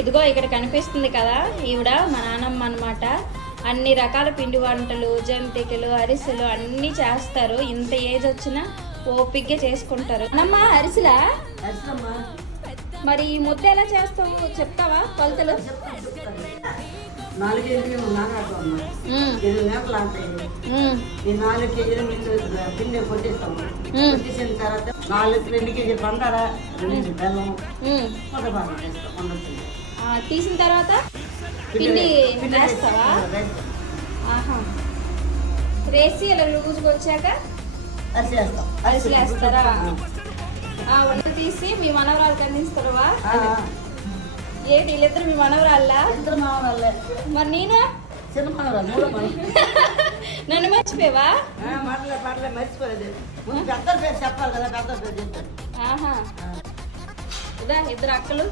ఇదిగో ఇక్కడ కనిపిస్తుంది కదా, ఈవిడ మా నానమ్మ అన్నమాట. అన్ని రకాల పిండి వంటలు, జంతికలు, అరిసెలు అన్నీ చేస్తారు. ఇంత ఏజ్ వచ్చినా ఓపిగ్గా చేసుకుంటారు. అమ్మా అరిసెలా? మరి ఈ ముద్ద ఎలా చేస్తాము చెప్తావా? కొలతలు 4 కేజీలు నానబెడతామమ్మా. 8 మేకలు అంటాయి. ఈ 4 కేజీలు పిండి కొట్టిస్తాము. కొట్టించిన తర్వాత 2 కేజీలు పందార, 2 బెల్లం, మొదపాలు వేస్తాం. తీసిన తర్వాత పిండి వేస్తావా? రేసి అలా లూజుగా వచ్చాక అరిసెలు వేస్తారా? వంట తీసి మీ మనవరాలకు అందిస్తారా? ఏంటి వీళ్ళిద్దరు మీ మనవరాళ్ళా? ఇద్దరు మనవరాళ్ళే. మరి నేను చిన్న మనవరాలు. నన్ను మర్చిపోయావా? పర్లే మర్చిపోలేదు. పెద్ద పేరు చెప్పాలి కదా, పెద్ద పేరు చెప్పాను. ఇద్దరు అక్కలు